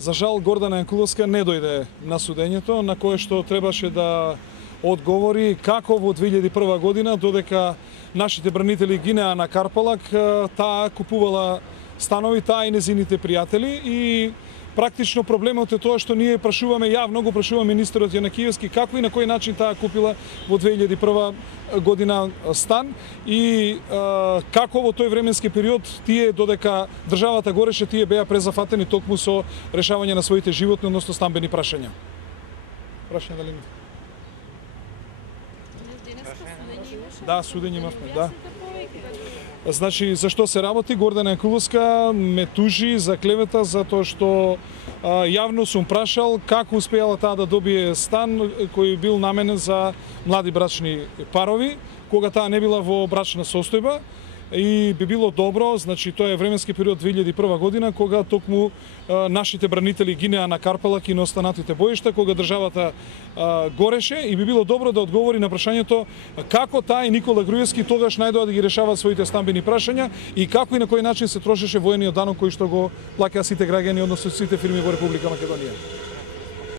За жал, Гордана Јанкуловска не дојде на судењето, на кое што требаше да одговори како во 2001 година, додека нашите бранители гинеа на Карпалак, таа купувала станови, таа и незините пријатели, и практично проблемот е тоа што ние прашуваме, јавно го прашуваме министерот Јанакиевски како и на кој начин таа купила во 2001 година стан и како во тој временски период тие, додека државата гореше, тие беа презафатени токму со решавање на своите животни, односно стамбени прашања. Прашање дали има? Да, судење имавме, да. Значи, за што се работи? Гордана Јанкуловска ме тужи за клевета затоа што јавно сум прашал како успеала таа да добие стан кој бил наменен за млади брачни парови, кога таа не била во брачна состојба. И би било добро, значи тоа е временски период 2001 година, кога токму нашите бранители гинеа на Карпалак и на останатите боишта, кога државата гореше, и би било добро да одговори на прашањето како таа и Никола Груевски тогаш најдоа да ги решаваат своите стамбени прашања и како и на кој начин се трошеше воениот данок кој што го плаќаа сите граѓани, односно сите фирми во Република Македонија.